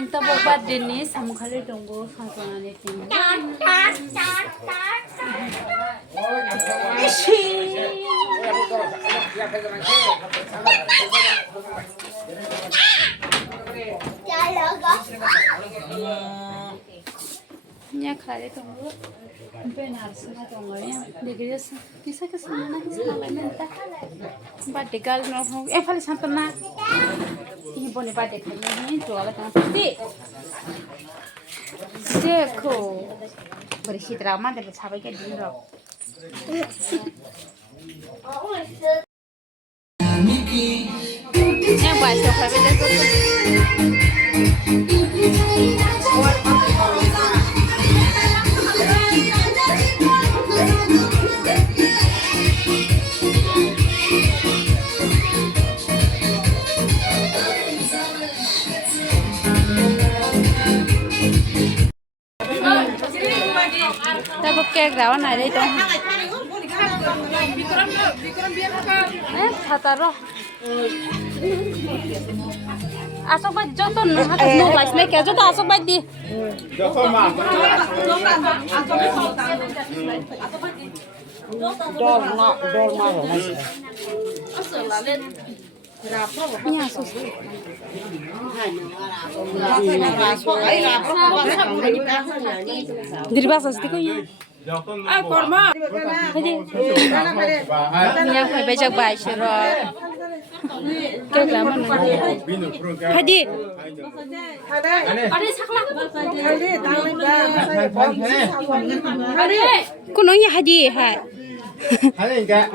Santabo birthday ni samu khale dongbo khasona ni tin. Ishi. Nya khale dongbo. Benar sama dongbo ya. Degres kisa na kisa menta. Birthday gal no fali santona. Ini boleh pada kali tu ala tengah pasti. Dekho, bersih drama dan bersahabat ke dulu. Yang bahasa apa beda tu? Tapi kek rawan ada itu. Kata roh. Asok bat joton, hakas no light make aja tu asok bat di. Joton mah. Dor mah masih. Asal lalet. Punya sus. Dari bahasa sedikit ya. Korma. Haji. Punya kue bejak baik siro. Kau lama nanti. Haji. Ada sakla. Haji. Kunongnya Haji hai. Haji enggak.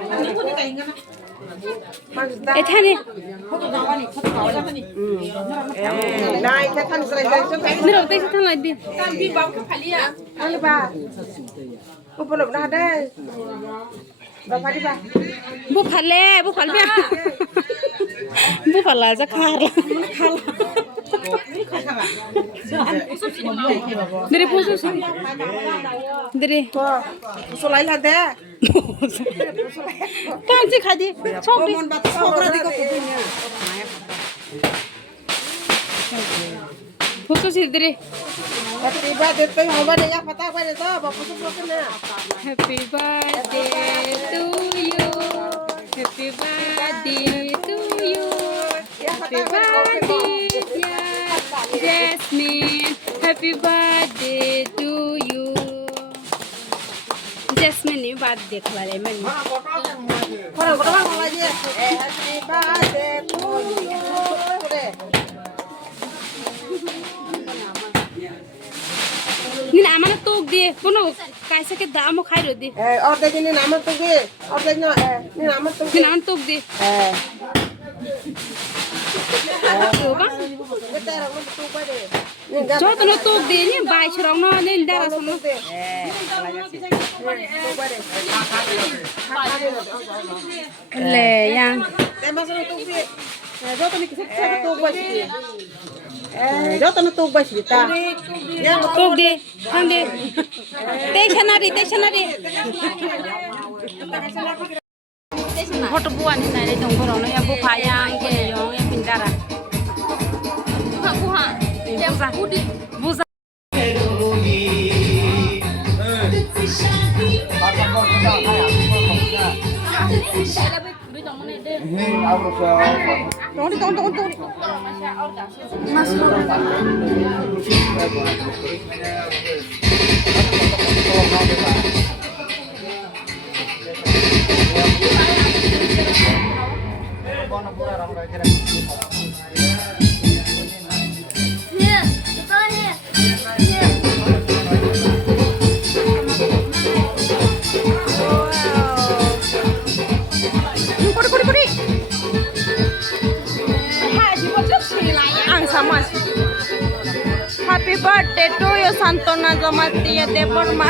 Etani. Này cái thân sợi dây cho cái Nero teh setan lagi. đi bóng cái phải à anh ba bố bố lục ra đây bà phải đi bà Bu phale, bu phale. Bu phaleจะขาดละขาดDari pusus. Dari. số lấy là thế Kan sih khadi. Chok di. môn bát số ra đi có cái gì Pusus dari. Happy birthday to you ba ya pata ba to ba pusus pusus na Happy birthday to you. Happy birthday to you. Happy birthday, Jasmine. Happy birthday to you. Jasmine ni birthday kemarin mana? Kalau kau orang lagi happy birthday to you Ni nama na tok di, kono kaisa ke damo khai ro di. और देखिए ni nama tu ke और देखना ni nama tu Ni nama tok di. Coba. kita orang tu ba de Jo to no tok di ni bai chrong no ni ndara sono. tu ba de Le yang. te mas tu ke जो तो किसी से तो बच गई जो तो तो बच गई ता Tok di, hang di. Stationary, stationary. Foto buan ni nai dong borong no ya bu phayang ke yong ya pindara. Buha. Buza. Buza. Tunggu. Sama. Happy birthday to you, Santona Jamatia Deborma.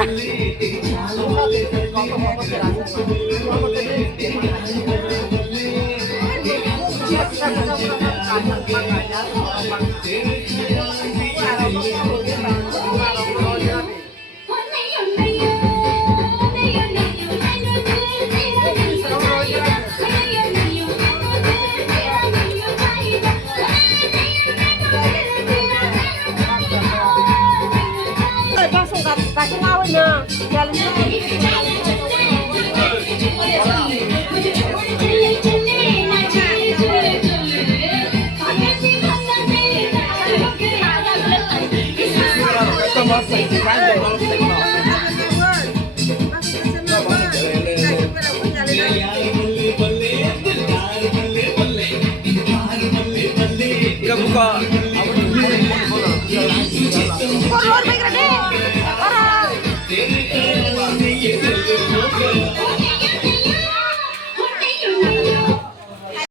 Kokborok